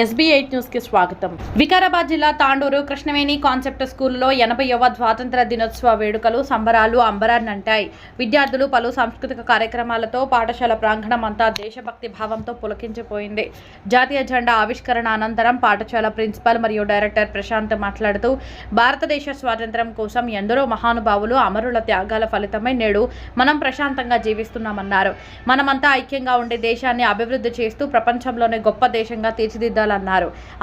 SB8 news కి స్వాగతం. వికారాబాద్ జిల్లా తాండూరు కృష్ణవేణి కాన్సెప్ట్ స్కూల్లో 80వ స్వాతంత్ర దినోత్సవ వేడుకలు సంబరాలు అంబరాన్నంటాయి. విద్యార్థులు పలు సాంస్కృతిక కార్యక్రమాలతో పాఠశాల ప్రాంగణం అంతా దేశభక్తి భావంతో పులకించిపోయింది. జాతీయ జెండా ఆవిష్కరణ అనంతరం పాఠశాల ప్రిన్సిపల్ మరియు డైరెక్టర్ ప్రశాంత్ మాట్లాడుతూ భారతదేశ స్వాతంత్ర్యం కోసం ఎందరో మహానుభావులు అమరుల త్యాగాల ఫలితమై నేడు మనం ప్రశాంతంగా జీవిస్తున్నామన్నారు. మనమంతా ఐక్యంగా ఉండే దేశాన్ని అభివృద్ధి చేస్తూ ప్రపంచంలోనే గొప్ప దేశంగా తీర్చిదిద్దాలన్నారు.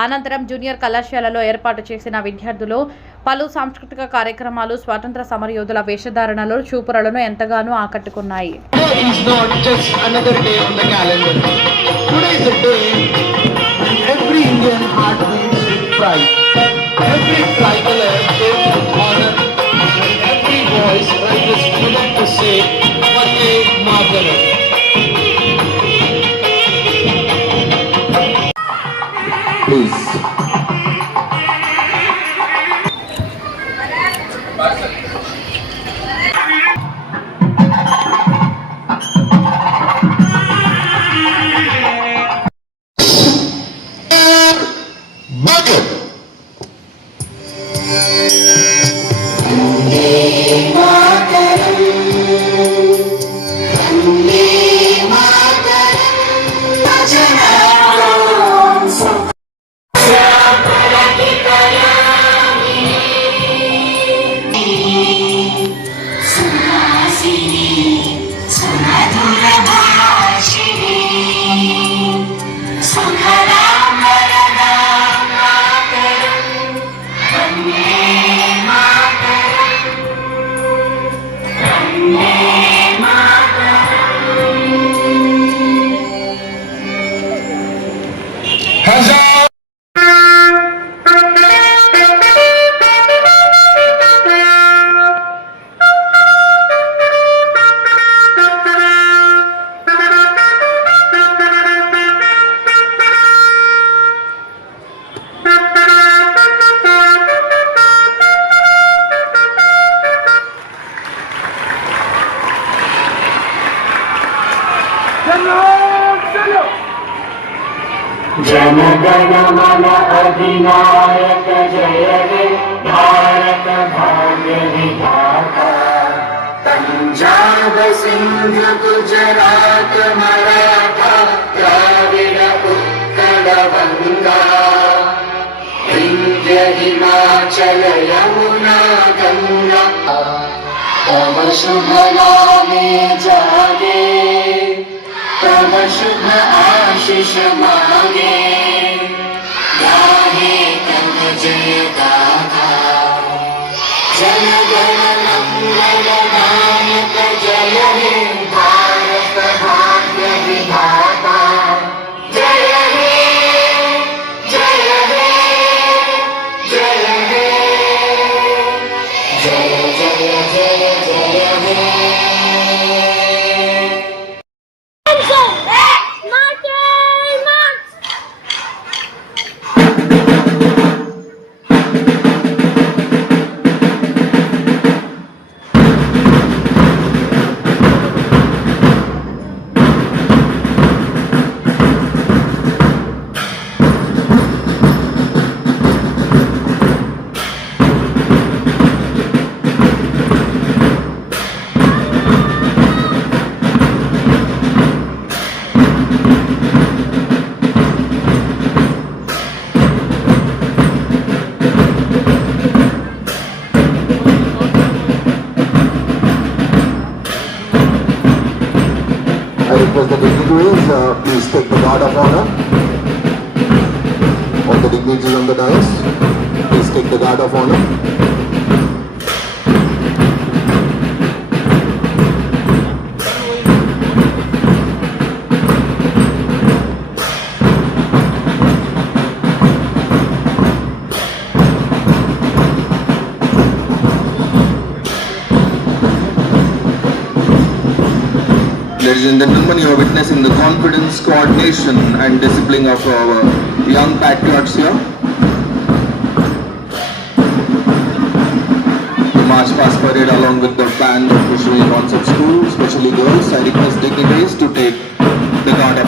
అనంతరం జూనియర్ కళాశాలలో ఏర్పాటు చేసిన విద్యార్థులు పలు సాంస్కృతిక కార్యక్రమాలు స్వాతంత్ర సమరయోధుల వేషధారణలు చూపురలను ఎంతగానో ఆకట్టుకున్నాయి. Please. Bucket. जनगण मन अधिनायक जय हे भारत भाग्य विधाता पंजाब सिंध गुजरात मराठा द्राविड़ उत्कल बंगा विंध्य हिमाचल यमुना गंगा तव शुभ नामे जागे तव शुभ आशीष मांगे गाहे तव जय गाथा जन गण मंगल नायक जय हे भारत भाग्य विधाता जय हे जय हे जय हे जय जय जय जय हे I request the dignitaries, please take the guard of honor. All the dignitaries on the dais, please take the guard of honor. Ladies and gentlemen, you are witnessing the confidence, coordination and discipline of our young patriots here. The March Past Parade along with the band of Kృష్ణవేణి Concept School, especially girls, I request dignitaries to take the guard of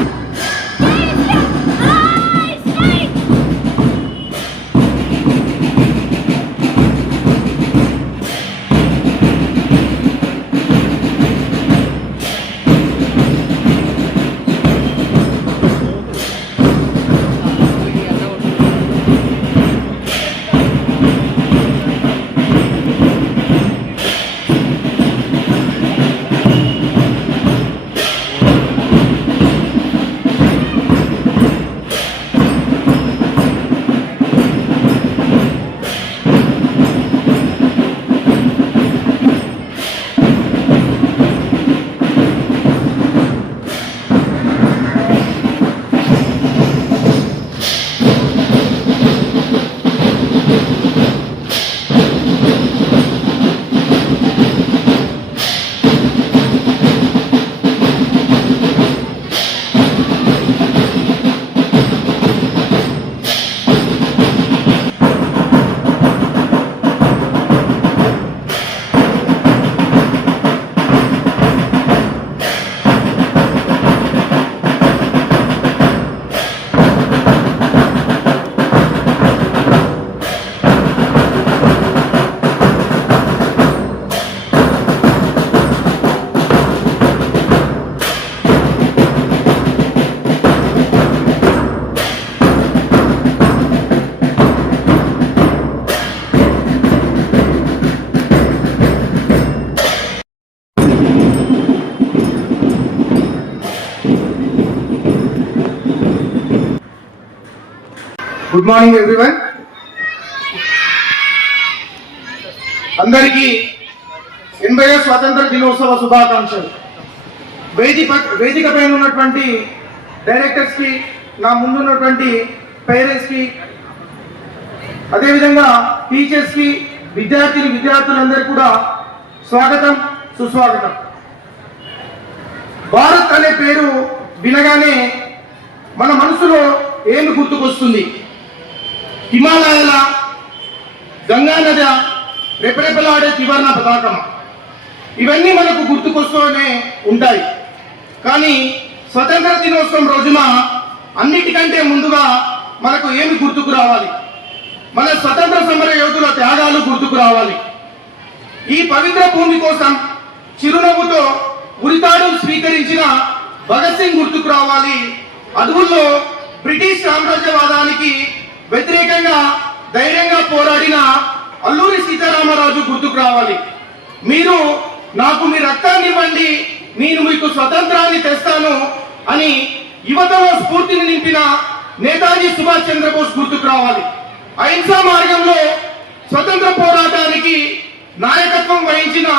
good morning everyone. అందరికీ 80వ స్వాతంత్ర దినోత్సవ శుభాకాంక్షలు. వేదిక పైన ఉన్నటువంటి డైరెక్టర్స్ కి, నా ముందున్నటువంటి పేరెంట్స్ కి, అదేవిధంగా టీచర్స్ కి, విద్యార్థులందరికీ కూడా స్వాగతం, సుస్వాగతం. భారత్ అనే పేరు వినగానే మన మనసులో ఏమి గుర్తుకొస్తుంది? హిమాలయాల, గంగా నది, రెపరెపలాడే త్రివర్ణ పతాకం, ఇవన్నీ మనకు గుర్తుకొస్తూనే ఉంటాయి. కానీ స్వతంత్ర దినోత్సవం రోజున అన్నిటికంటే ముందుగా మనకు ఏమి గుర్తుకు రావాలి? మన స్వతంత్ర సమర యోధుల త్యాగాలు గుర్తుకు రావాలి. ఈ పవిత్ర భూమి కోసం చిరునవ్వుతో ఉరితాడు స్వీకరించిన భగత్ సింగ్ గుర్తుకు రావాలి. అదువుల్లో బ్రిటిష్ సామ్రాజ్యవాదానికి వ్యతిరేకంగా ధైర్యంగా పోరాడిన అల్లూరి సీతారామరాజు గుర్తుకు రావాలి. మీరు నాకు మీ రక్తాన్ని ఇవ్వండి, నేను మీకు స్వతంత్రాన్ని తెస్తాను అని యువతలో స్ఫూర్తిని నింపిన నేతాజీ సుభాష్ చంద్రబోస్ గుర్తుకు రావాలి. అహింసా మార్గంలో స్వతంత్ర పోరాటానికి నాయకత్వం వహించిన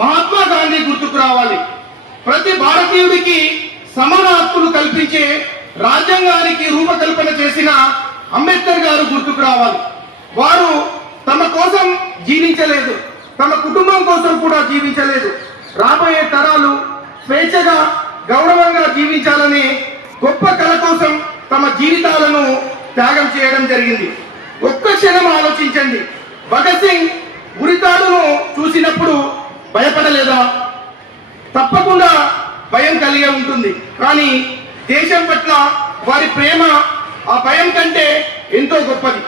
మహాత్మా గాంధీ గుర్తుకు రావాలి. ప్రతి భారతీయుడికి సమాన హక్కులు కల్పించే రాజ్యాంగానికి రూపకల్పన చేసిన అంబేద్కర్ గారు గుర్తుకు రావాలి. వారు తమ కోసం జీవించలేదు, తమ కుటుంబం కోసం కూడా జీవించలేదు. రాబోయే తరాలు స్వేచ్ఛగా, గౌరవంగా జీవించాలనే గొప్ప కళ కోసం తమ జీవితాలను త్యాగం చేయడం జరిగింది. ఒక్క క్షణం ఆలోచించండి. భగత్ సింగ్ ఉరితాడును చూసినప్పుడు భయపడలేదా? తప్పకుండా భయం కలిగే ఉంటుంది. కానీ దేశం పట్ల వారి ప్రేమ ఆ భయం కంటే ఎంతో గొప్పది.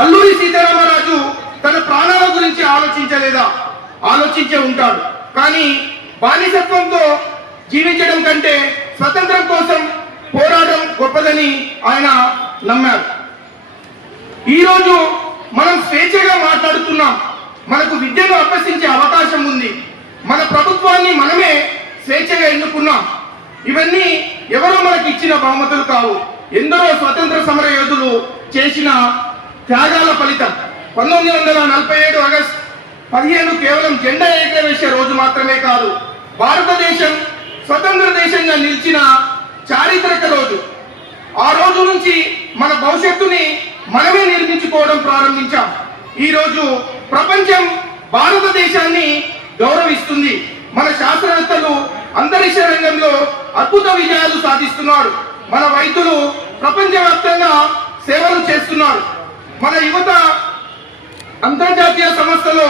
అల్లూరి సీతారామరాజు తన ప్రాణాల గురించి ఆలోచించలేదా? ఆలోచించే ఉంటాడు. కానీ బానిసత్వంతో జీవించడం కంటే స్వతంత్రం కోసం పోరాటం గొప్పదని ఆయన నమ్మారు. ఈరోజు మనం స్వేచ్ఛగా మాట్లాడుతున్నాం. మనకు విద్యను అభ్యసించే అవకాశం ఉంది. మన ప్రభుత్వాన్ని మనమే స్వేచ్ఛగా ఎన్నుకున్నాం. ఇవన్నీ ఎవరో మనకి ఇచ్చిన బహుమతులు కావు. ఎందరో స్వతంత్ర సమర యోధులు చేసిన త్యాగాల ఫలితం. 1947 ఆగస్టు 15 కేవలం జెండా ఎగరవేసే రోజు మాత్రమే కాదు, భారతదేశం స్వతంత్ర దేశంగా నిలిచిన చారిత్రక రోజు. ఆ రోజు నుంచి మన భవిష్యత్తుని మనమే నిర్మించుకోవడం ప్రారంభించాం. ఈ రోజు ప్రపంచం భారతదేశాన్ని గౌరవిస్తుంది. మన శాస్త్రవేత్తలు అంతరిక్ష రంగంలో అద్భుత విజయాలు సాధిస్తున్నారు. మన వైద్యులు ప్రపంచవ్యాప్తంగా సేవలు చేస్తున్నారు. మన యువత అంతర్జాతీయ సంస్థలో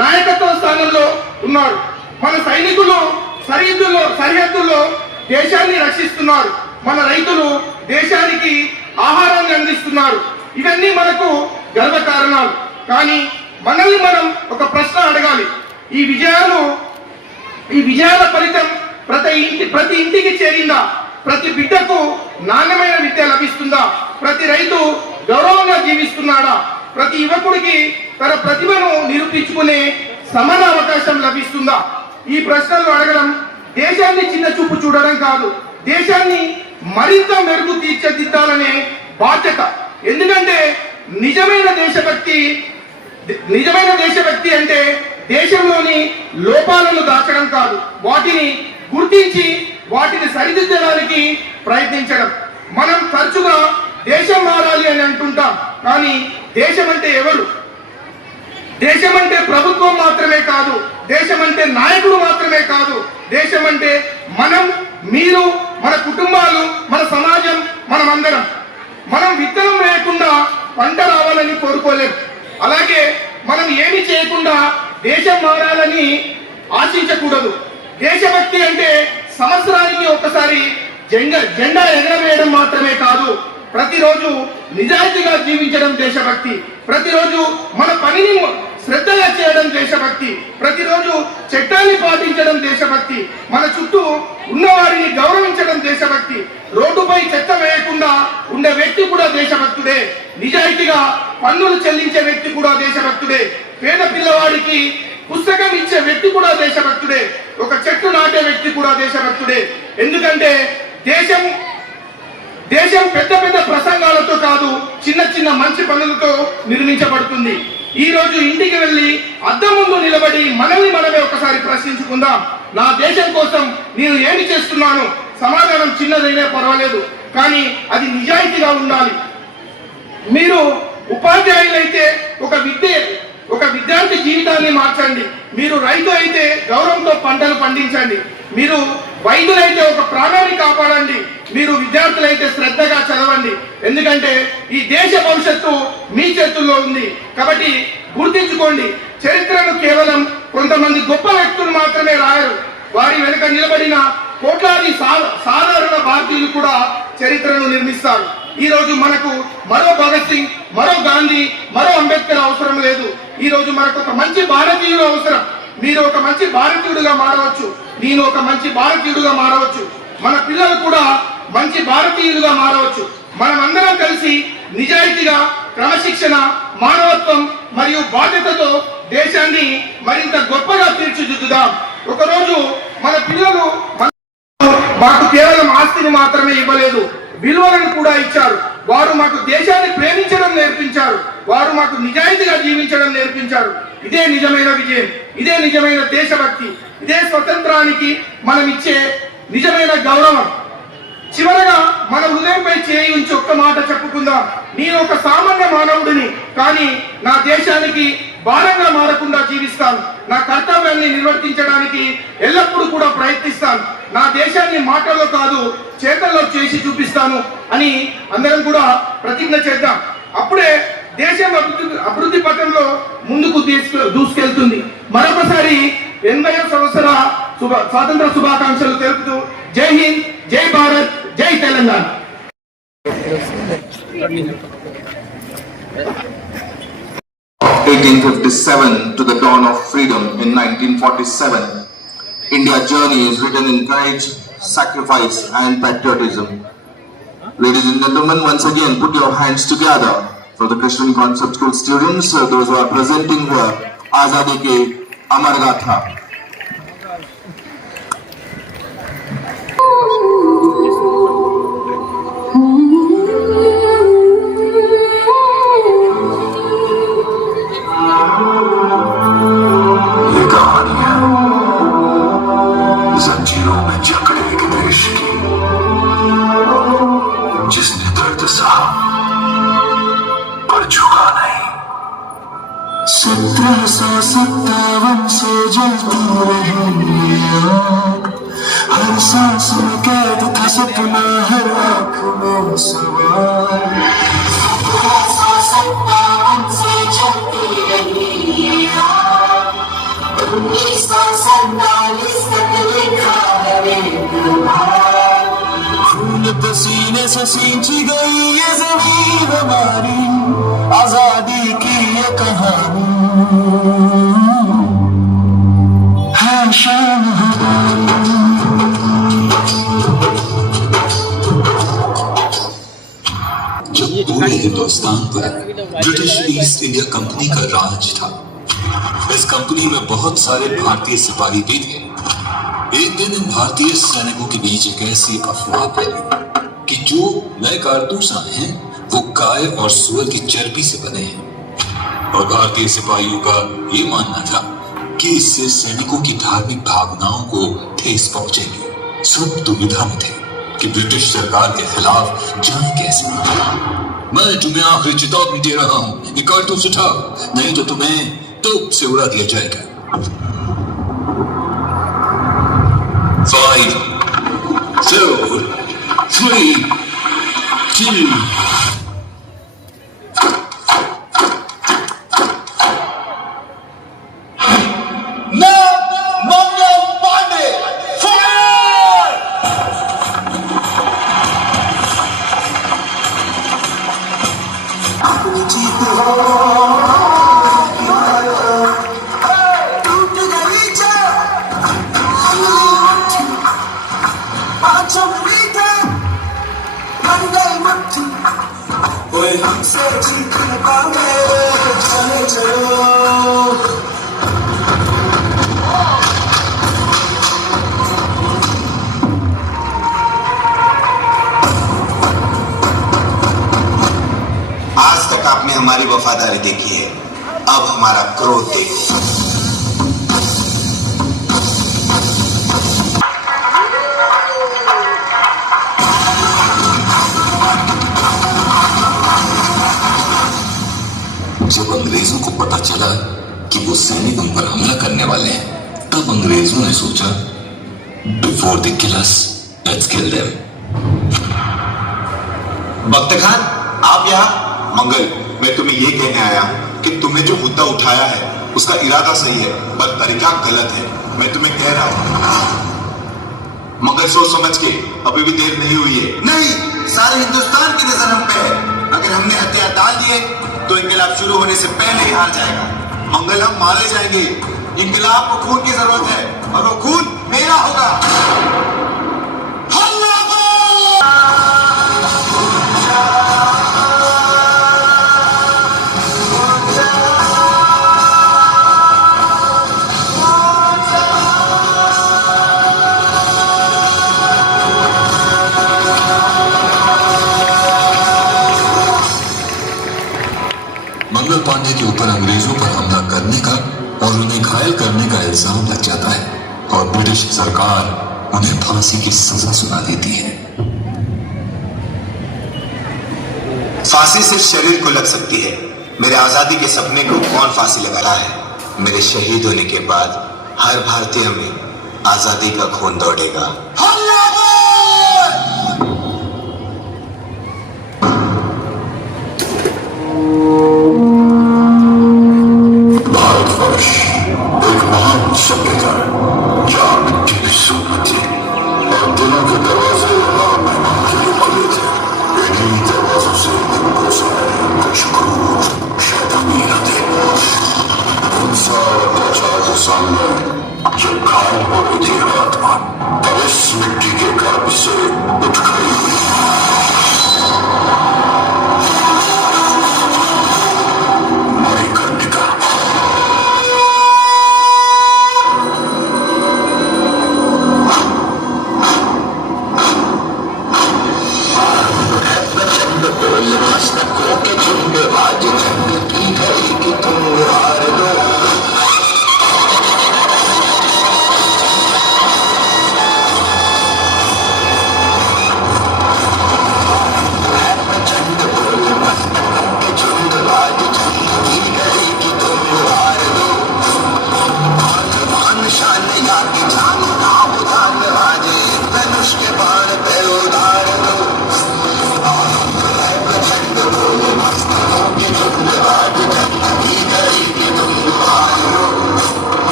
నాయకత్వ స్థానంలో ఉన్నారు. మన సైనికులు సరిహద్దుల్లో దేశాన్ని రక్షిస్తున్నారు. మన రైతులు దేశానికి ఆహారాన్ని అందిస్తున్నారు. ఇవన్నీ మనకు గర్వకారణాలు. కానీ మనల్ని మనం ఒక ప్రశ్న అడగాలి. ఈ విజయాల ఫలితం ప్రతి ఇంటికి చేరిందా? ప్రతి బిడ్డకు నాణ్యమైన విద్య లభిస్తుందా? ప్రతి రైతు గౌరవంగా జీవిస్తున్నాడా? ప్రతి యువకుడికి తన ప్రతిభను నిరూపించుకునే సమాన అవకాశం లభిస్తుందా? ఈ ప్రశ్నలు అడగడం దేశాన్ని చిన్న చూపు చూడడం కాదు, దేశాన్ని మరింత మెరుగు తీర్చిదిద్దాలనే బాధ్యత. ఎందుకంటే నిజమైన దేశభక్తి అంటే దేశంలోని లోపాలను దాచడం కాదు, వాటిని గుర్తించి వాటిని సరిదిద్దడానికి ప్రయత్నించడం. మనం తరచుగా దేశం మారాలి అని అంటుంటాం. కానీ దేశం అంటే ఎవరు? దేశం అంటే ప్రభుత్వం మాత్రమే కాదు, దేశం అంటే నాయకుడు మాత్రమే కాదు. దేశం అంటే మనం, మీరు, మన కుటుంబాలు, మన సమాజం, మనమందరం. మనం విత్తనం వేయకుండా పంట రావాలని కోరుకోలేము. అలాగే మనం ఏమి చేయకుండా దేశం మారాలని ఆశించకూడదు. దేశభక్తి అంటే సంవత్సరానికి ఒకసారి జెండా ఎగరవేయడం మాత్రమే కాదు, ప్రతిరోజు నిజాయితీగా జీవించడం దేశభక్తి. ప్రతిరోజు మన పనిని శ్రద్ధగా చేయడం దేశభక్తి. ప్రతిరోజు చట్టాన్ని పాటించడం దేశభక్తి. మన చుట్టూ ఉన్నవారిని గౌరవించడం దేశభక్తి. రోడ్డుపై చెత్త వేయకుండా ఉండే వ్యక్తి కూడా దేశభక్తుడే. నిజాయితీగా పన్నులు చెల్లించే వ్యక్తి కూడా దేశభక్తుడే. పేద పిల్లవాడికి పుస్తకం ఇచ్చే వ్యక్తి కూడా దేశభక్తుడే. ఒక చెట్టు నాటే వ్యక్తి కూడా దేశభక్తుడే. ఎందుకంటే దేశం పెద్ద పెద్ద ప్రసంగాలతో కాదు, చిన్న చిన్న మంచి పనులతో నిర్మించబడుతుంది. ఈ రోజు ఇంటికి వెళ్ళి అద్దం ముందు నిలబడి మనల్ని మనమే ఒకసారి ప్రశ్నించుకుందాం. నా దేశం కోసం నేను ఏమి చేస్తున్నాను? సమాధానం చిన్నదైనా పర్వాలేదు, కానీ అది నిజాయితీగా ఉండాలి. మీరు ఉపాధ్యాయులైతే ఒక విద్యార్థి జీవితాన్ని మార్చండి. మీరు రైతు అయితే గౌరవంతో పంటలు పండించండి. మీరు వైద్యులైతే ఒక ప్రాణాన్ని కాపాడండి. మీరు విద్యార్థులైతే శ్రద్ధగా చదవండి. ఎందుకంటే ఈ దేశ భవిష్యత్తు మీ చేతుల్లో ఉంది. కాబట్టి గుర్తించుకోండి, చరిత్రను కేవలం కొంతమంది గొప్ప వ్యక్తులు మాత్రమే రాయరు. వారి వెనుక నిలబడిన కోట్లాది సాధారణ భారతీయులు కూడా చరిత్రను నిర్మిస్తారు. ఈ రోజు మనకు మరో భగత్ సింగ్, మరో గాంధీ, మరో అంబేద్కర్ అవసరం లేదు. ఈ రోజు మనకు ఒక మంచి భారతీయుడు అవసరం. మీరు ఒక మంచి భారతీయుడిగా మారవచ్చు, నేను ఒక మంచి భారతీయుడిగా మారవచ్చు, మన పిల్లలు కూడా మంచి భారతీయులుగా మారవచ్చు. మనం అందరం కలిసి నిజాయితీగా, క్రమశిక్షణ, మానవత్వం మరియు బాధ్యతతో దేశాన్ని మరింత గొప్పగా తీర్చిదిద్దుదాం. ఒకరోజు మన పిల్లలు మాకు కేవలం ఆస్తిని మాత్రమే ఇవ్వలేదు, విలువలను కూడా ఇచ్చారు. వారు మాకు దేశాన్ని ప్రేమించడం నేర్పించారు. వారు మాకు నిజాయితీగా జీవించడం నేర్పించారు. ఇదే నిజమైన విజయం, ఇదే నిజమైన దేశభక్తి, ఇదే స్వతంత్రానికి మనం ఇచ్చే నిజమైన గౌరవం. చివరగా మన హృదయంపై చేయి ఉంచి ఒక్క మాట చెప్పుకుందాం. నేను ఒక సామాన్య మానవుడిని, కానీ నా దేశానికి భారంగా మారకుండా జీవిస్తాను. నా కర్తవ్యాన్ని నిర్వర్తించడానికి ఎల్లప్పుడూ కూడా ప్రయత్నిస్తాను. నా దేశాన్ని మాటల్లో కాదు, చేతల్లో చేసి చూపిస్తాను అని అందరం కూడా ప్రతిజ్ఞ చేద్దాం. అప్పుడే దేశం అభివృద్ధి పథంలో ముందుకు దూసుకెళ్తుంది. మరొకసారి 80వ సంవత్సర స్వాతంత్ర శుభాకాంక్షలు తెలుపుతూ జై హింద్, జై భారత్, జై తెలంగాణ. 1857 to the dawn of freedom in 1947, India's journey is written in courage, sacrifice and patriotism. Ladies and gentlemen, once again put your hands together for the Christian Concept School students, those who are presenting here Azadi Ke Amar Gatha. ये कहानी है जंजीरों में जकड़े एक देश की, जिसने दर्द सहा पर झुका नहीं। 1757 से जलती रही आग, हर सांस में कैद था सपना, हर आंख में सवार। 1757 से जलती रही आग, 1947 तक लिखा है बेगुनाह। खून पसीने से सींची गई ये जमीन हमारी, आजादी की ये कहानी है शान हमारी। जब पूरे हिंदुस्तान पर ब्रिटिश ईस्ट इंडिया कंपनी का राज था, इस कंपनी में बहुत सारे भारतीय सिपाही भी थे। एक दिन इन भारतीय सैनिकों के बीच एक ऐसी अफवाह फैली कि जो नए कारतूस आए हैं वो गाय और सुअर की चर्बी से बने हैं, और भारतीय सिपाहियों का ये मानना था कि इससे सैनिकों की धार्मिक भावनाओं को ठेस पहुंचेगी। सब दुविधा में थे कि ब्रिटिश सरकार के खिलाफ जाए कैसे। मैं तुम्हें आखिरी चेतावनी दे रहा हूं, ये कारतूस उठाओ, नहीं तो तुम्हें तोप से उड़ा दिया जाएगा। 5, 4, 3, 2. हमसे जीत न पाओगे, चले चलो। आपने हमारी वफादारी देखी है, अब हमारा क्रोध देखो। जब अंग्रेजों को पता चला कि वो सैनिक उन पर हमला करने वाले हैं, तब अंग्रेजों ने सोचा, before they kill us, let's kill them. Bakht Khan, आप यहाँ? मंगल, मैं तुम्हें ये कहने आया हूँ कि तुमने जो मुद्दा उठाया है उसका इरादा सही है, पर तरीका गलत है। मैं तुम्हें कह रहा हूँ मंगल, सोच समझ के, अभी भी देर नहीं हुई है। नहीं, सारे हिंदुस्तान की नजर हम पे है। अगर हमने हथियार डाल दिए तो इंकलाब शुरू होने से पहले ही हार जाएगा। मंगल, हम मारे जाएंगे। इंकलाब को खून की जरूरत है और वो खून मेरा होगा। मंगल पांडे के ऊपर अंग्रेजों पर हमला करने का और उन्हें घायल करने का इल्जाम लग जाता है और ब्रिटिश सरकार उन्हें फांसी की सजा सुना देती है। फांसी सिर्फ शरीर को लग सकती है, मेरे आजादी के सपने को कौन फांसी लगा रहा है? मेरे शहीद होने के बाद हर भारतीय में आजादी का खून दौड़ेगा। भारतवर्ष एक महान सभ्यता है, जहाँ मिट्टी भी सूखती और दिलों के दरवाजे राम मेहमान के लिए खुले थे। इन्हीं दरवाजों से कुछ क्रूर शैतानी आते, हिंसा और अत्याचार के सामने जब घायल हो रही थी आत्मा, तब इस मिट्टी के गर्भ से उठ खड़ी हुई मणिकर्णिका।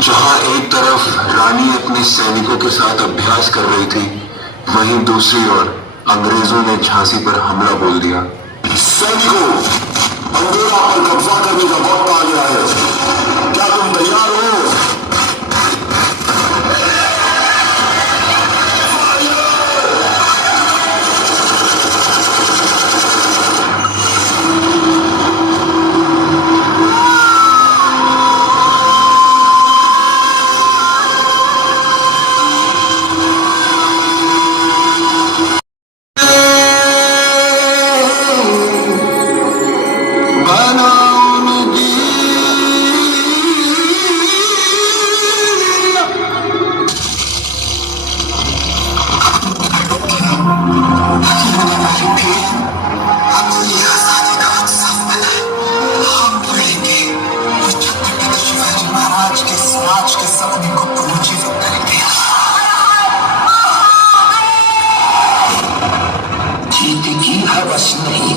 जहां एक तरफ रानी अपने सैनिकों के साथ अभ्यास कर रही थी, वहीं दूसरी ओर अंग्रेजों ने झांसी पर हमला बोल दिया। सैनिकों, अंगोरा पर कब्जा करने का वक्त आ गया है। क्या तुम तैयार हो?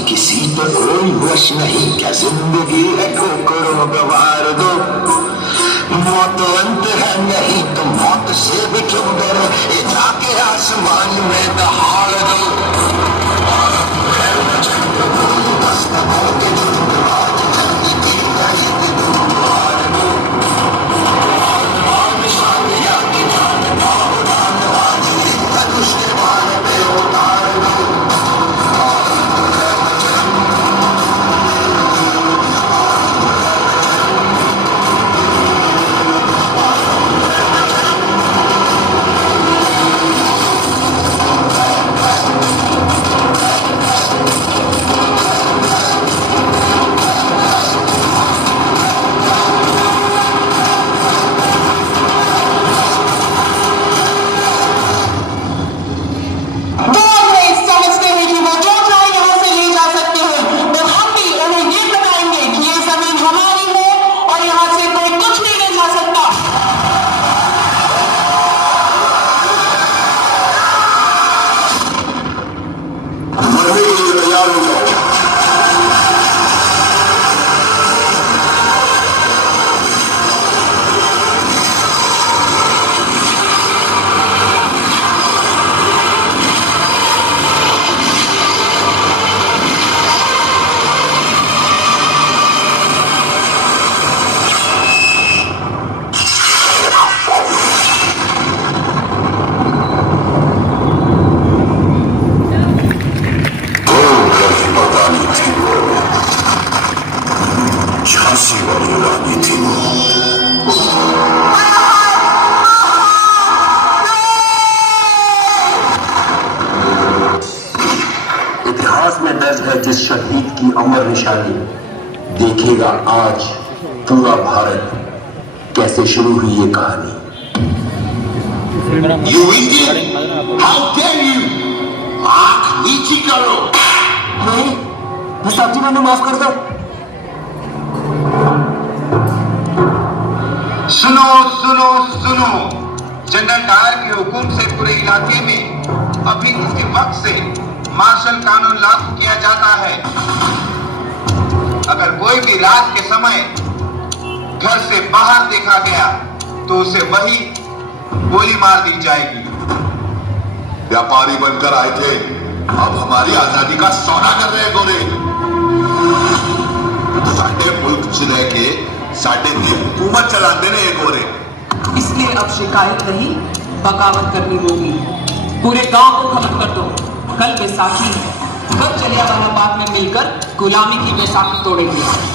किसी पर कोई वश नहीं, क्या जिंदगी है ठोकरों गवार दो। मौत अंत है नहीं तो मौत से भी क्यों डरो, ये जाके आसमान में दहाड़ दो। तैयार हो जाओ। झांसी वाली रानी थी वो। इतिहास में दर्ज है जिस शहीद की अमर निशानी, देखेगा आज पूरा भारत कैसे शुरू हुई ये कहानी। You Indian, how dare you? आंख नीची करो। नहीं, साहब जी मैंने माफ कर दो। सुनो सुनो सुनो, जनरल डायर के हुक्म से पूरे इलाके में अभी इसके वक्त से मार्शल कानून लागू किया जाता है। अगर कोई भी रात के समय घर से बाहर देखा गया तो उसे वही गोली मार दी जाएगी। व्यापारी बनकर आए थे, अब हमारी आजादी का सौदा कर रहे हैं गोरे। साडे मुल्क च रह के साडे की हुकूमत चलाते ने ये गोरे। इसलिए अब शिकायत नहीं, बगावत करनी होगी। पूरे गांव को खत्म कर दो। कल बैसाखी है, कल जलियांवाला बाग में मिलकर गुलामी की बैसाखी तोड़ेंगे।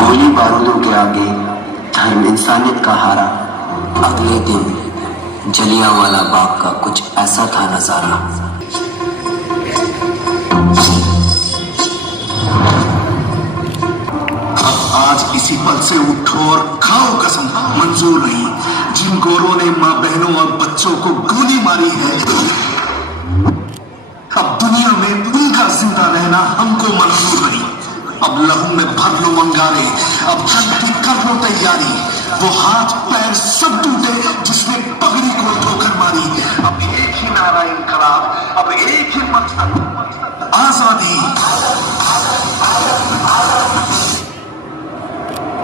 गोली बारूदों के आगे धर्म इंसानियत का हारा। अगले दिन जलियांवाला बाग का कुछ ऐसा था नजारा। अब आज इसी पल से उठो और खाओ कसम, मंजूर नहीं जिन गोरों ने माँ बहनों और बच्चों को गोली मारी है। अब दुनिया में उनका जिंदा रहना हमको मंजूर नहीं। अब लहू में भर लो अंगारे, अब जंग की कर लो तैयारी। वो हाथ पैर सब टूटे जिसने पगड़ी को ठोकर मारी। अब एक ही नारा इनकलाब, अब एक ही मकसद आजादी।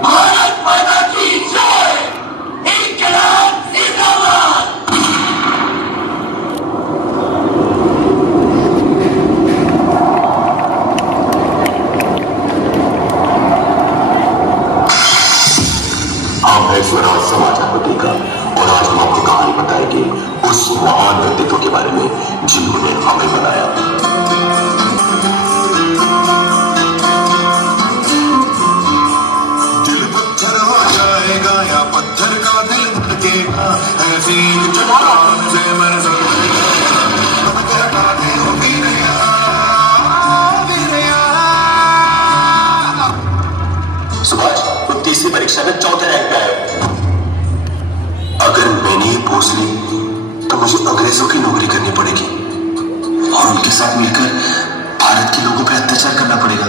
भारत माता की जय, इनकलाब जिंदाबाद। स्वराज समाचार पत्रिका और आज हम आपको कहानी बताएंगे उस महान व्यक्तित्व के बारे में जिन्होंने हमें बनाया। दिल पत्थर हो जाएगा या पत्थर का दिल धड़केगा, ऐसी चट्टान से मंजर सुभाष तीसरी परीक्षा में चौथे रैंक पे आए। अगर मैंने ये पोस्ट ली तो मुझे अंग्रेजों की नौकरी करनी पड़ेगी और उनके साथ मिलकर भारत के लोगों पर अत्याचार करना पड़ेगा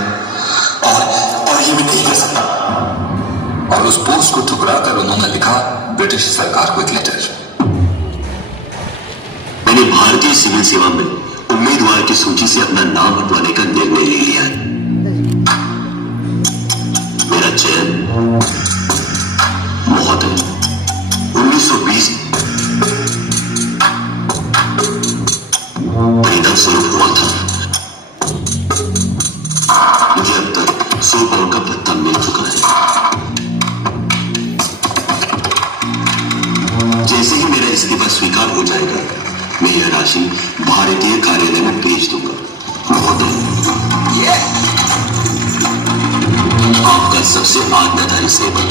और ये मैं नहीं कर सकता। और उस पोस्ट को ठुकराकर उन्होंने लिखा ब्रिटिश सरकार को एक लेटर। मैंने भारतीय सिविल सेवा में उम्मीदवार की सूची से अपना नाम हटवाने का निर्णय ले लिया है। मेरा चयन महोदय 1920 हो जाएगा, मैं यह राशि भारतीय कार्यालय में भेज दूंगा। आपका सबसे आज्ञाकारी सेवक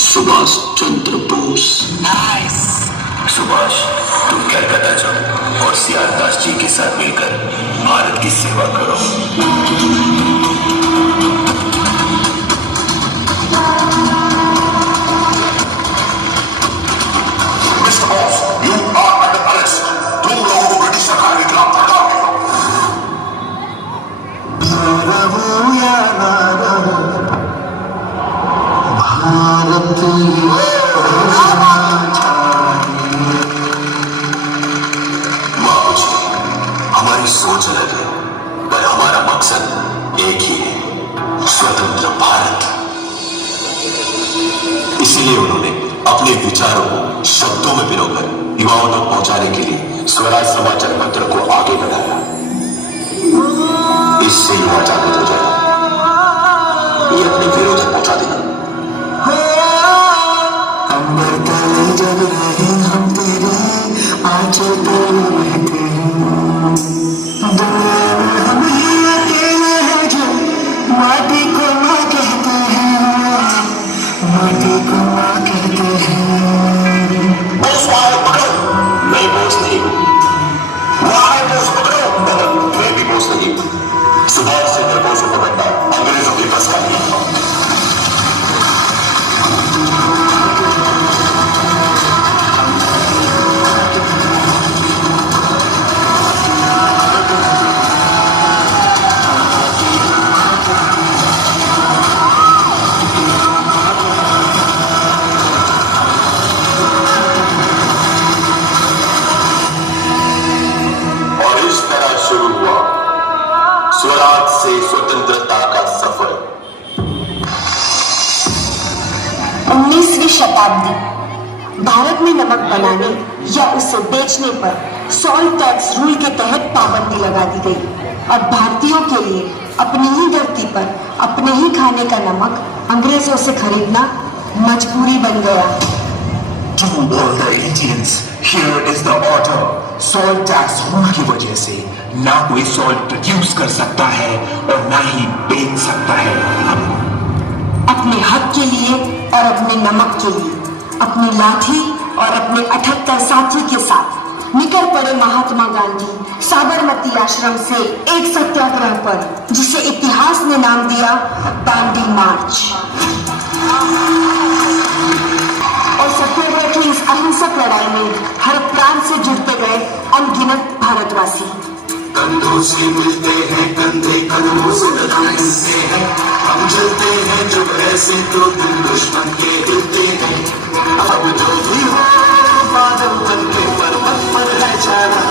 सुभाष चंद्र बोस। सुभाष, तुम कलकत्ता जाओ और सियारदास जी के साथ मिलकर भारत की सेवा करो। Mister boss, you are under arrest. तुम लोगों को ब्रिटिश सरकार के खिलाफ भड़का रहे हो। हमारी सोच अलग है, पर हमारा मकसद एक ही है, स्वतंत्र भारत। इसीलिए उन्होंने अपने विचारों को शब्दों में पिरोकर युवाओं तक पहुंचाने के लिए स्वराज समाचार पत्र को आगे बढ़ाया। इससे युवा जागृत हो जाए, ये अपने विरोध तक पहुंचा देना। अंबर तले जल रहे हम तेरे आंचल तले रहते हैं, दुनिया में हम ही अकेले हैं जो माटी को माँ कहते हैं, माटी को माँ कहते हैं। बोस वाले पकड़ो। मैं बोस नहीं हूँ। वाले बोस पकड़ो। मैं भी बोस नहीं हूँ। सुभाष चंद्र बोस को पकड़ना अंग्रेजों के बस का नहीं था। स्वराज से स्वतंत्रता का सफर। 19वीं शताब्दी, भारत में नमक बनाने या उसे बेचने पर सॉल्ट टैक्स रूल के तहत पाबंदी लगा दी गई। अब भारतीयों के लिए अपनी ही धरती पर अपने ही खाने का नमक अंग्रेजों से खरीदना मजबूरी बन गया। To all the Indians, here is the order. Salt tax rule की वजह से ना कोई सॉल्ट प्रोड्यूस कर सकता है और ना ही बेच सकता है। अपने हक के लिए और अपने नमक के लिए अपनी लाठी और अपने 78 साथी के साथ निकल पड़े महात्मा गांधी साबरमती आश्रम से एक सत्याग्रह पर, जिसे इतिहास ने नाम दिया दांडी मार्च। और सत्याग्रह की इस अहिंसक लड़ाई में हर प्राण से जुड़ते गए अनगिनत भारतवासी। कंधों से मिलते हैं कंधे, कदमों से मिलते हैं, हम चलते हैं जब ऐसे तो दिल दुश्मन के हिलते हैं। अब जो भी हो बादल तल के पर्वत पर है जाना।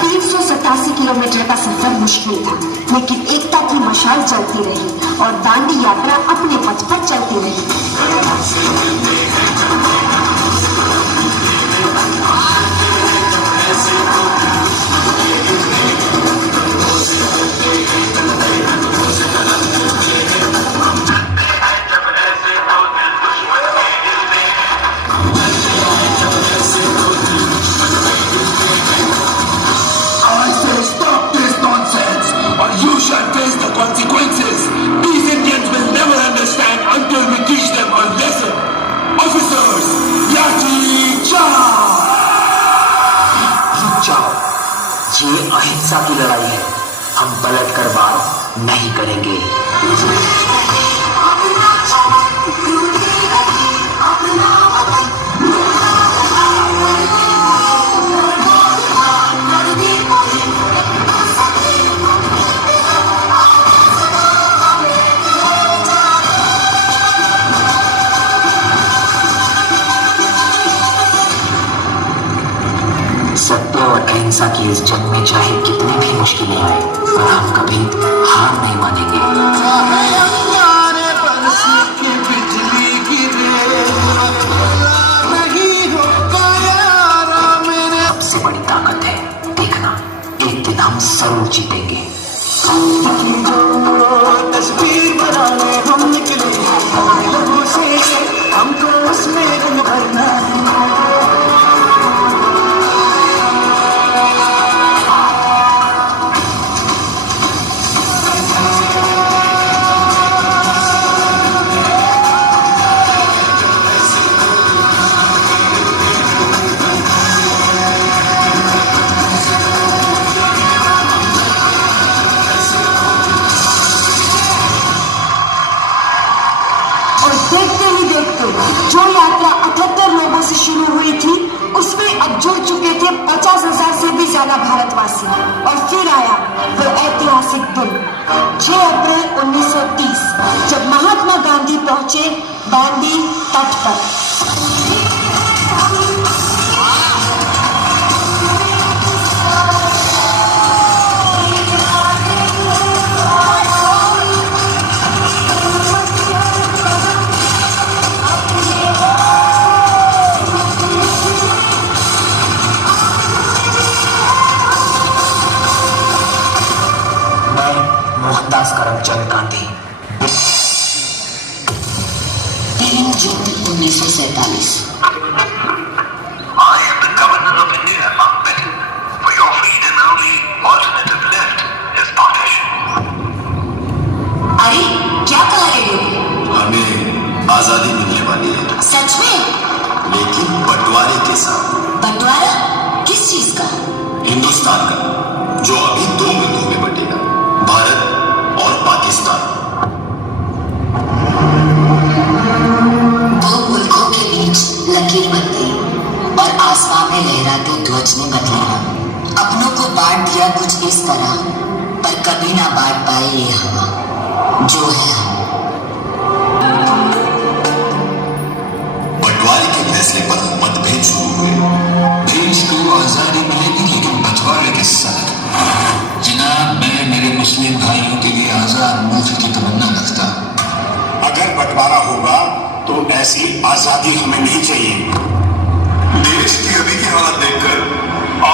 387 किलोमीटर का सफर मुश्किल था, लेकिन एकता की मशाल चलती रही और दांडी यात्रा अपने पथ पर चलती रही। Consequences. These Indians will never understand until we teach them a lesson. Officers, Yati Charge! रुक जाओ, ये अहिंसा की लड़ाई है, हम पलट कर वार नहीं करेंगे। सत्य और अहिंसा की इस जंग में चाहे कितनी भी मुश्किलें आए, पर हम कभी हार नहीं मानेंगे। सबसे बड़ी ताकत है, देखना, एक दिन हम जरूर जीतेंगे। तस्वीर बनाने हम निकले, लोगों से हमको उसमें रंग भरना। करमचंद गांधी। 3 जून 1947। I am the governor of India, Ahmed. For your freedom, only alternative left is partition. अरे क्या कह रहे हो? हमें आजादी मिलने वाली है, सच में? लेकिन बंटवारे के साथ। बंटवारा किस चीज का? हिंदुस्तान का, जो अभी 2 मुल्कों में बटेगा, भारत और पाकिस्तान। 2 मुल्कों के बीच लकीर बन गई और आसमान में लहराते ध्वज ने बदले रंग। अपनों को बांट दिया कुछ इस तरह, पर कभी ना बांट पाए ये हवा जो है। बंटवारे के फैसले पर मतभेद शुरू हुए। देश को आजादी मिलेगी, लेकिन बंटवारे के साथ। जनाब, मैं मेरे मुस्लिम भाइयों के लिए आजाद मुल्क की तमन्ना रखता। अगर बंटवारा होगा तो ऐसी आजादी हमें नहीं चाहिए। देश की अभी की हालत देखकर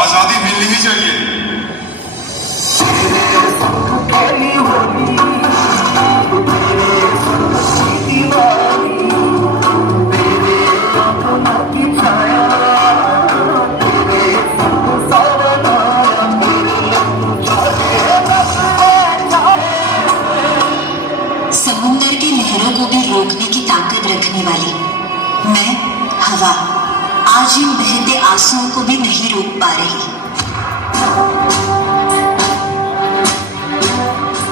आजादी मिलनी ही चाहिए। समुंदर की लहरों को भी रोकने की ताकत रखने वाली मैं हवा आज इन बहते आंसुओं को भी नहीं रोक पा रही।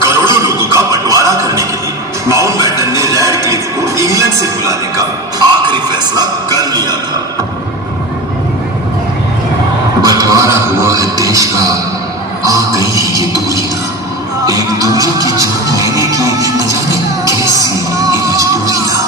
करोड़ों लोगों का बंटवारा करने के लिए माउंटबेटन ने रेडक्लिफ को इंग्लैंड से बुलाने का आखिरी फैसला कर लिया था। बंटवारा हुआ है देश का, आ गई है ये दूरियां, एक दूसरे की जान लेने की न जाने कैसी ये मजबूरियां।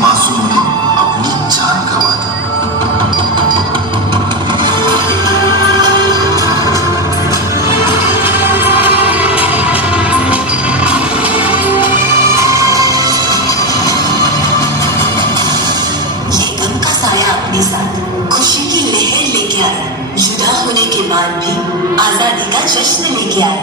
मासूम ने अपनी जान गंवा दी। ये गम का साया अपने साथ खुशी की लहर लेके आया, जुदा होने के बाद भी आजादी का जश्न लेके आया।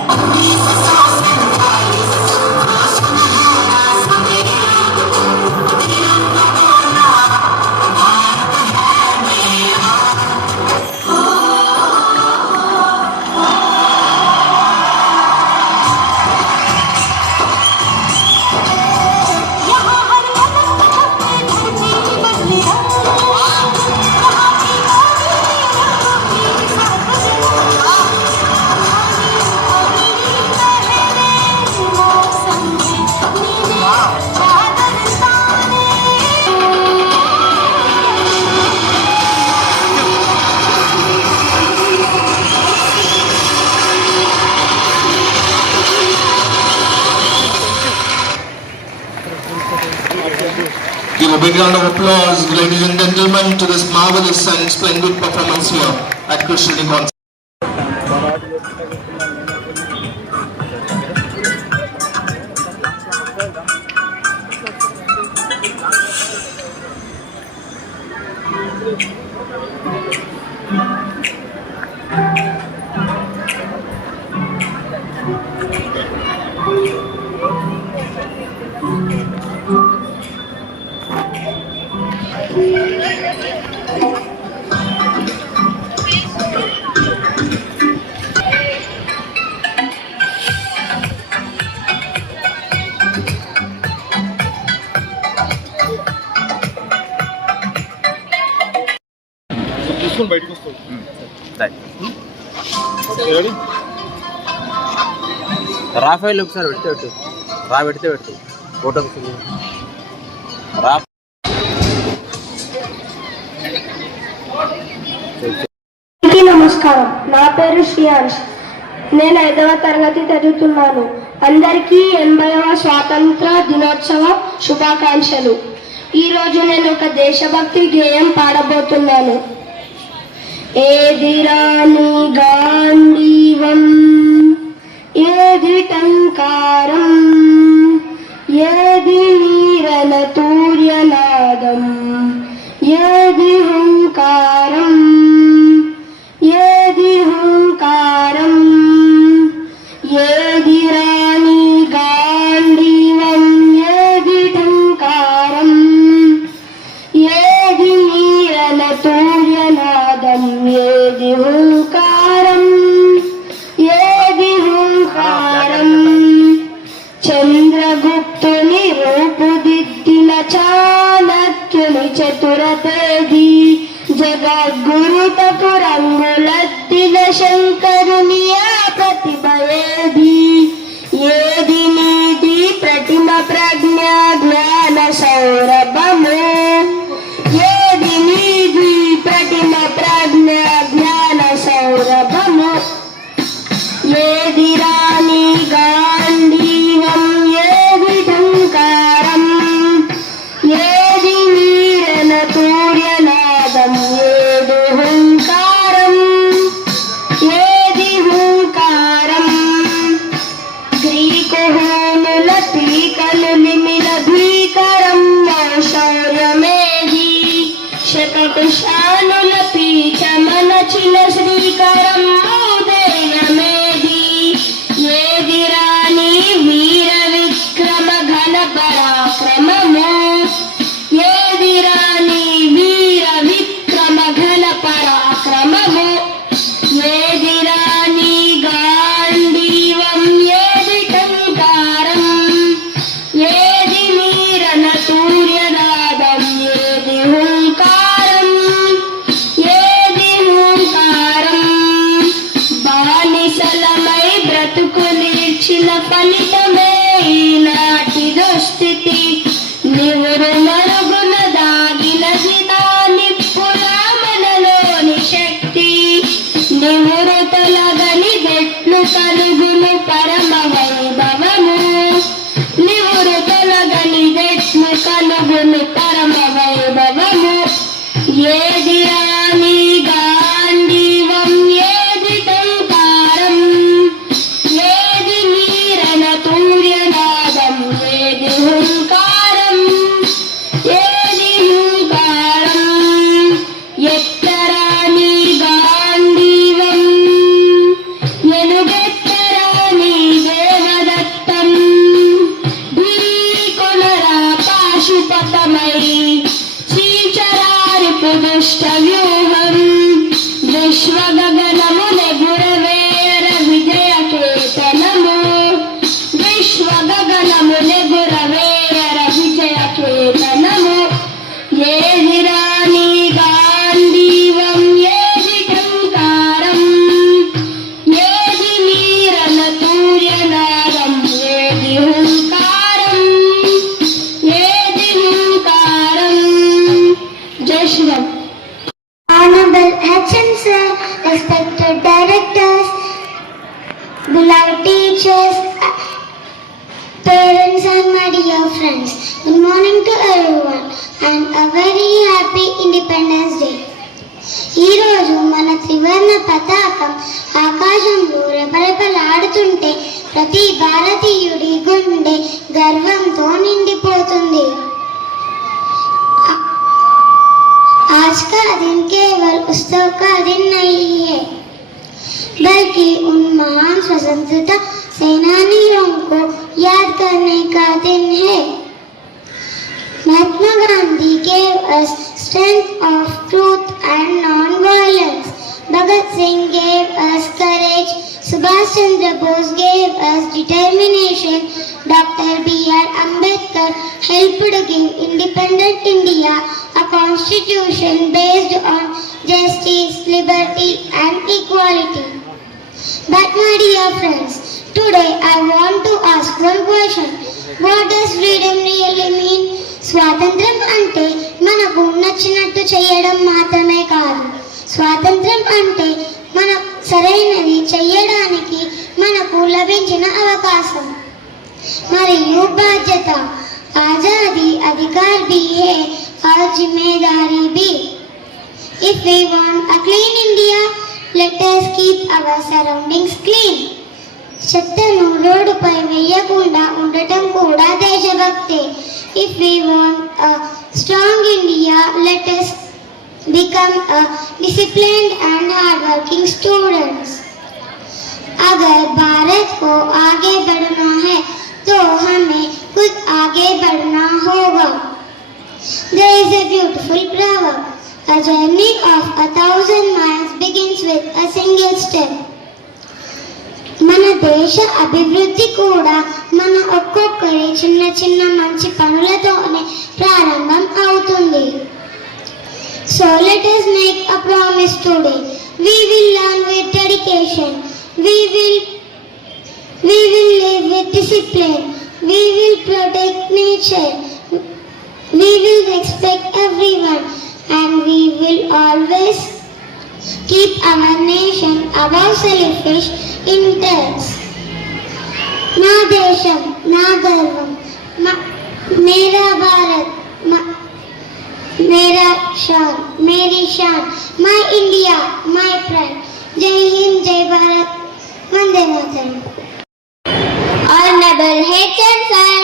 Give a big round of applause, ladies and gentlemen, to this marvelous and splendid performance here at Krishnaveni Concert. బయటకు వస్తుంది రాఫైల్ ఒకసారి పెట్టు రా పెడితే పెట్టు ఫోటోకి రా అందరికీ నమస్కారం. నా పేరు శ్రీయాంష్. నేను 5వ తరగతి చదువుతున్నాను. అందరికీ 80వ స్వాతంత్ర దినోత్సవ శుభాకాంక్షలు. ఈరోజు నేను ఒక దేశభక్తి గేయం పాడబోతున్నాను. ఏదిరాని గాంధీవం, ఏది టంకారం, ఏది వీరన తూర్యనాదం, ఏది హుంకారం, ఏది హుంకారం, ఏది రాణి గాంధీవం, ఏది టంకారం, ఏది వీరన తూర్యనాదం, ఏది హుంకారం, ఏది హుంకారం. చంద్రగుప్తుని రూపుదిద్దిన చాణక్యుని చతురతేది, జగద్గురుతకు రంగులద్దిన శంకరుని ఆ ప్రతిభ ఏది, ఏది నీది ప్రతిమ ప్రజ్ఞ జ్ఞాన సౌరభము, ఏది నీది ప్రతిమ ప్రజ్ఞ జ్ఞాన సౌరభము, ఏది రాణి గాంధీవం, ఏది టంకారం, ఏది వీరన తూర్యనాదం, ఏది హుంకారం, ఏది హుంకారం. గ్రీకు హోముల పీకలు నిమిల భీకరం శౌర్యమేది, శతకుశానుల పీచమనచిన శ్రీకరం ఉదయమేది, ఏది రాణి వీర విక్రమ ఘన పరాక్రమము, ఏది రాణి వీర విక్రమ ఘన పరాక్రమము, ఏది రాణి గాంధీవం, ఏది టంకారం, ఏది వీరన సూర్యనాదం, ఏది హుంకారం, ఏది హుంకారం. బానిసలమై బ్రతుకునిచ్చిన ఫలితమే ఈనాటి దుస్థితి, నివురు మరుగున దాగినది నా నిప్పుల మనలోని శక్తి, నివురు తొలగని దెట్లు కలుగును పరమ వైభవము, నివురు తొలగని దెట్లు కలుగును పరమ వైభవము. ఏది రాణి గాంధీవం, ఏది టంకారం, ఏది వీరన తూర్యనాదం, ఏది హుంకారం, ఏది హుంకారం. ఎత్తరాని గాంధీవం, ఎలుగెత్తరాని దేవదత్తం, ఢీకొనరా పాశుపతమై శ్రీచరారిపు దుష్ట వ్యూహం, విశ్వగగనము నెగురవేర విజయ కేతనము, విశ్వగగనము నెగురవేర విజయ కేతనము. ఏది రాణి గాంధీవం, ఏది టంకారం, ఏది వీరన తూర్యనాదం, ఏది హుంకారం, ఏది హుంకారం. జై Sriram. Honorable HM Sir, respected directors, beloved teachers, parents and my dear friends, good morning to everyone and a very happy Independence Day. ఈరోజు మన త్రివర్ణ పతాకం ఆకాశంలో రెపరెపలాడుతుంటే ప్రతి భారతీయుడి గుండె గర్వంతో నిండిపోతుంది. आज का दिन केवल उत्सव का दिन नहीं है, बल्कि उन महान स्वतंत्रता सेनानियों को याद करने का दिन है. Mahatma Gandhi gave us strength of truth and non-violence. Bhagat Singh gave us courage. Subhash Chandra Bose gave us determination. Dr. B.R. Ambedkar helped give independent India a constitution based on justice, liberty and equality. But my dear friends, today I want to ask one question. What does freedom really mean? స్వాతంత్రం అంటే మనకు నచ్చినట్టు చేయడం మాత్రమే కాదు. స్వాతంత్రం అంటే మన సరైనది చేయడానికి మనకు లభించిన అవకాశం మరియు బాధ్యత. ఆజాదీ అధికార్ भी है और जिम्मेदारी भी. If we want a clean India, let us keep our surroundings clean. చెత్తను రోడ్డుపై వేయకుండా ఉండటం కూడా దేశభక్తి. If we want a strong India, let us become a disciplined and hardworking students. अगर भारत को आगे बढ़ना है तो हमें खुद आगे बढ़ना होगा. There is a beautiful proverb. A journey of 1,000 miles begins with a single step. మన దేశ అభివృద్ధి కూడా మన ఒక్కొక్కరి చిన్న చిన్న మంచి పనులతోనే ప్రారంభం అవుతుంది. So let us make a promise today. We will learn with dedication. We will live with discipline. We will protect nature. We will respect everyone, and we will always keep our nation above selfish interests. నా దేశం, నా గర్వం, मेरा भारत, मेरा शान, मेरी शान, my India, my pride. जय हिंद, जय भारत, वंदे Mataram. Honorable HM Sir,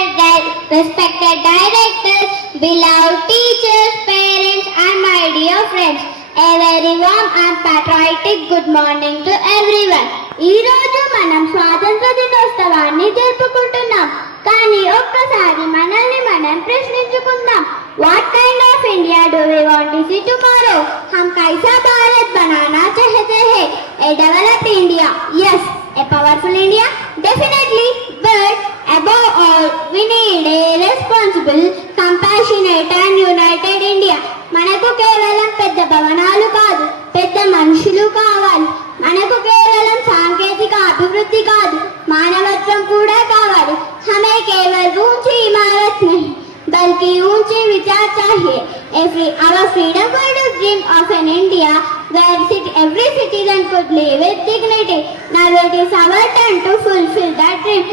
respected directors, beloved teachers, parents and my dear friends, a very warm and patriotic good morning to everyone. ఈ రోజు మనం స్వాతంత్ర దినోత్సవాన్ని జరుపుకుంటున్నాం. కానీ ఒక్కసారి మనల్ని మనం ప్రశ్నించుకుందాం. What kind of India do we want to see tomorrow? हम कैसा भारत बनाना चाहते हैं? A developed India, yes. A powerful India, definitely. But above all, we need a responsible, compassionate and united India. మనకు కేవలం పెద్ద భవనాలు కాదు, పెద్ద మనుషులు కావాలి. మనకు కేవలం సాంకేతిక అభివృద్ధి కాదు, మానవత్వం కూడా కావాలి. हमें केवल ऊंची इमारत नहीं बल्कि ऊंचे विचार चाहिए. Our freedom fighter dream of an India where every citizen could live with dignity. Now it is our turn to fulfill that dream.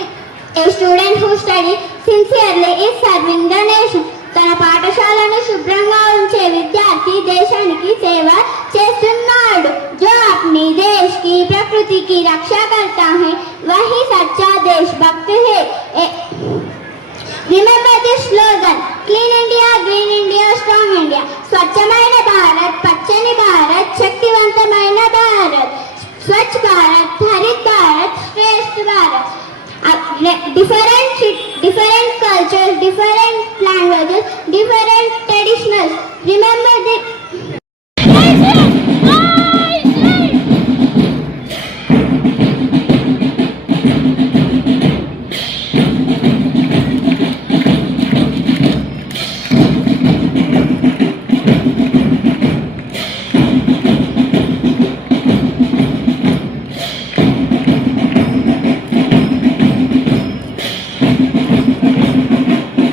A student who studies sincerely is serving the nation. తన పాఠశాలను శుభ్రంగా ఉంచే విద్యార్థి దేశానికి సేవ చేస్తున్నాడు. जो अपने देश की प्रकृति की रक्षा करता है वही सच्चा देशभक्त है. Remember this slogan: Clean India, Green India, Strong India. స్వచ్ఛమైన భారత్, పచ్చని భారత్, శక్తివంతమైన భారత్. స్వచ్ఛ భారత్, హరిత్ భారత్, శ్రేష్ఠ Bharat. Different cultures, different languages, different traditions. Remember this.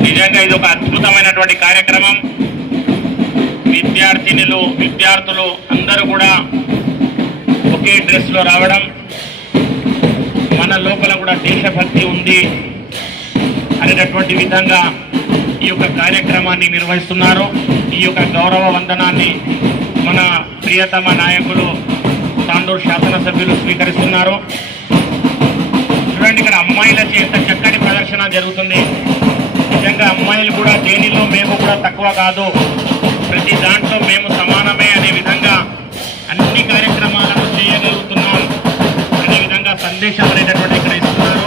నిజంగా ఇది ఒక అద్భుతమైనటువంటి కార్యక్రమం. విద్యార్థులు అందరూ కూడా ఒకే డ్రెస్లో రావడం, మన లోపల కూడా దేశభక్తి ఉంది అనేటటువంటి విధంగా ఈ యొక్క కార్యక్రమాన్ని నిర్వహిస్తున్నారు. ఈ యొక్క గౌరవ వందనాన్ని మన ప్రియతమ నాయకులు తాండూరు శాసనసభ్యులు స్వీకరిస్తున్నారు. చూడండి, ఇక్కడ అమ్మాయిల చేత చక్కటి ప్రదర్శన జరుగుతుంది. నిజంగా అమ్మాయిలు కూడా దేనిలో మేము కూడా తక్కువ కాదు, ప్రతి దాంట్లో మేము సమానమే అనే విధంగా అన్ని కార్యక్రమాలను చేయగలుగుతున్నాం అనే విధంగా సందేశం అనేటటువంటి ఇక్కడ ఇస్తున్నారు.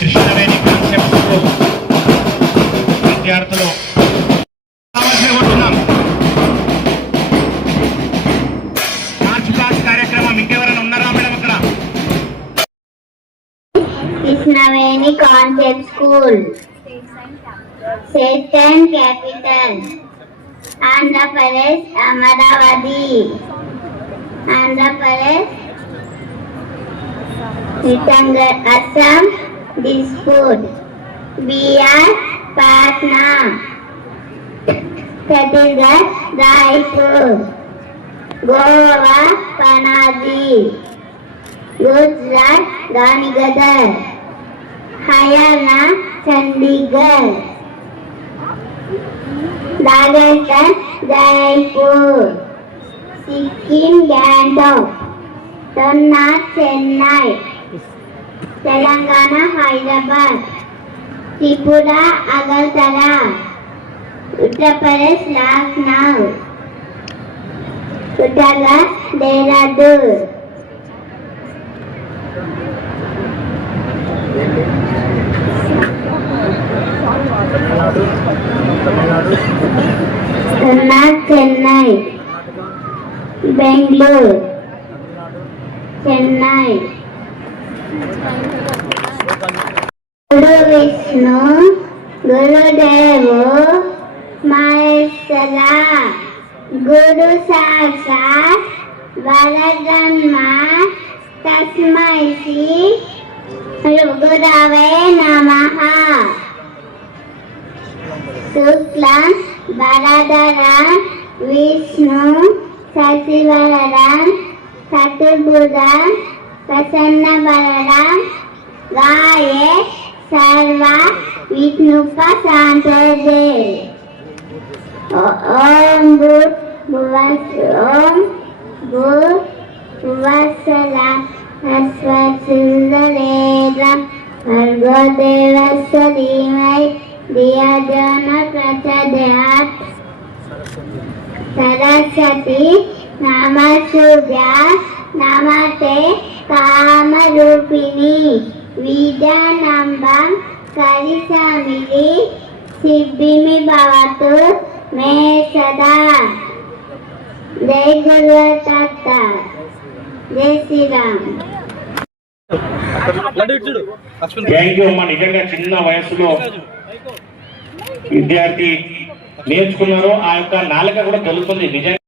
కృష్ణవేణి కాన్సెప్ట్ విద్యార్థులు మార్చ్ పాస్ కార్యక్రమం ఇంకెవరైనా ఉన్నారా మేడం అక్కడ? Krishnaveni Concept School, State and Capital, Andhra Pradesh, Ahmedabad, Andhra Pradesh, Chittagong, Assam, Dispur, BR, Patna, छत्तीसगढ़ रायपुर, गोवा पनाजी, गुजरात गांधीनगर, हरियाणा चंडीगढ़, राजस्थान जयपुर, सिक्किम गैंगटॉक, तमिलनाडु चेन्नई, तेलंगाना हैदराबाद, त्रिपुरा अगरतला, उत्तर प्रदेश लखनऊ, उत्तराखंड देहरादून, कर्नाटक चेन्नई, बेंगलुरु, चेन्नई, गुरु विष्णु गुरुदेव महेश्वरा, गुरु साक्षात परब्रह्म तस्मै श्री गुरवे नमः। शुक्लं वरदरं विष्णु शशिवरदं चतुर्भुजं प्रसन्नवदनं गाये सर्व विघ्नोपशान्तये। ओम भूर्भुवस्सुः स्वस्तिर्ज्योतिर्गमयं भर्गो देवस्य धीमहि धियो यो न प्रचोदयात्। सरस्वती नमस्तुभ्यं नमस्ते कामरूपिणी विद्यारम्भं करिष्यामि सिद्धिं भवतु मे सदा। जय गुरुदत्त, जय श्री राम। థ్యాంక్ యూ అమ్మా. నిజంగా చిన్న వయసులో విద్యార్థి నేర్చుకున్నారు. ఆ యొక్క నాలుక కూడా తెలుస్తుంది నిజంగా.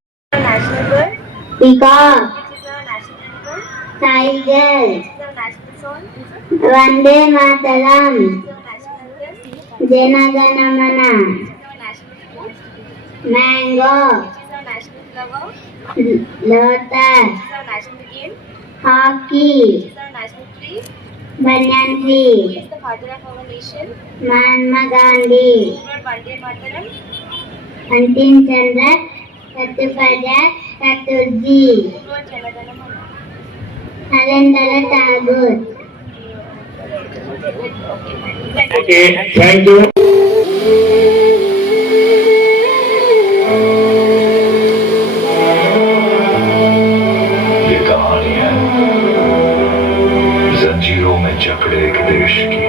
टाइगर, वंदे मातरम, Jana Gana Mana, mango, lotus, hockey, banyan tree, Mahatma Gandhi, Antim Chandra Satyapal Chatterjee, Harendra Tagore. Okay, thank you. ये कहानी है जंजीरों में जकड़े एक देश की,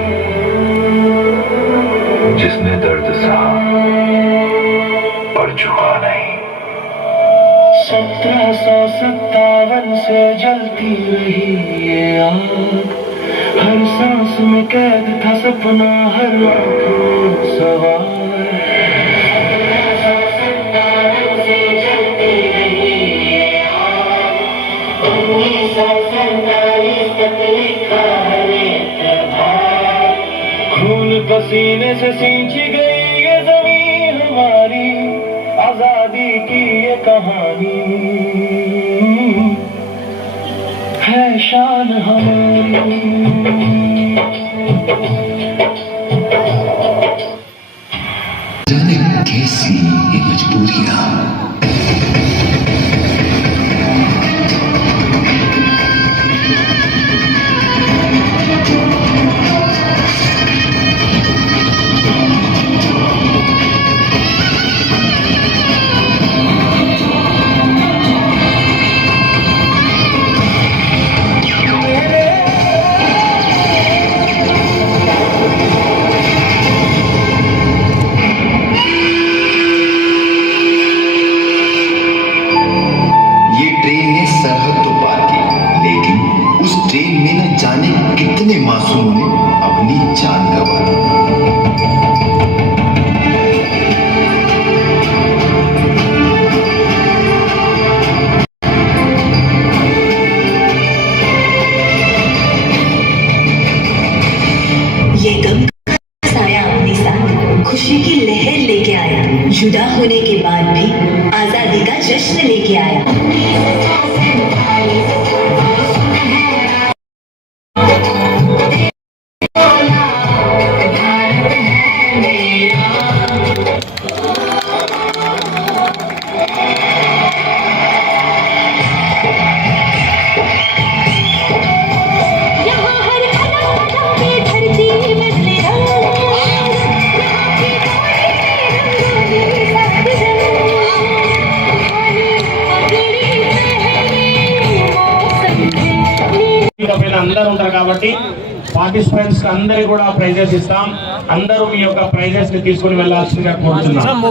जिसने दर्द सहा पर झुका नहीं। 1757 से जलती रही ये आग, हर सांस में कैद था सपना, हर आँख में सवार। खून पसीने से सींची गई ये जमीन हमारी, आजादी की ये कहानी है शान हमारी। जाने कैसी ये मजबूरियां, कितने मासूमों ने अपनी जान गंवा दी। ये गम का साया अपने साथ जुदा होने के बाद भी आजादी का जश्न लेके आया। అందరూ ఉంటారు కాబట్టి పార్టిసిపెంట్స్ కి అందరికి కూడా ప్రైజెస్ ఇస్తాం. అందరూ మీ యొక్క ప్రైజెస్ ని తీసుకుని వెళ్ళాల్సిందిగా కోరుతున్నాం.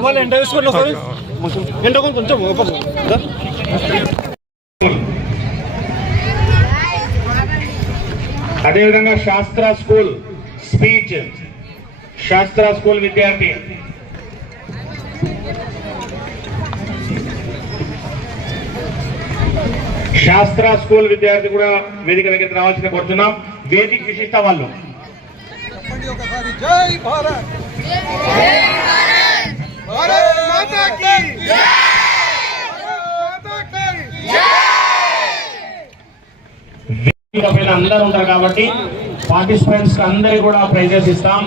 అదేవిధంగా శాస్త్ర స్కూల్ స్పీచ్, శాస్త్ర స్కూల్ విద్యార్థి శాస్త్ర స్కూల్ విద్యార్థి కూడా వేదిక దగ్గర రావాల్సిన కోరుతున్నాం. వేదిక విశిష్ట వాళ్ళు అందరూ ఉంటారు కాబట్టి పార్టిసిపెంట్స్ కి అందరికి కూడా ప్రైజెస్ ఇస్తాం.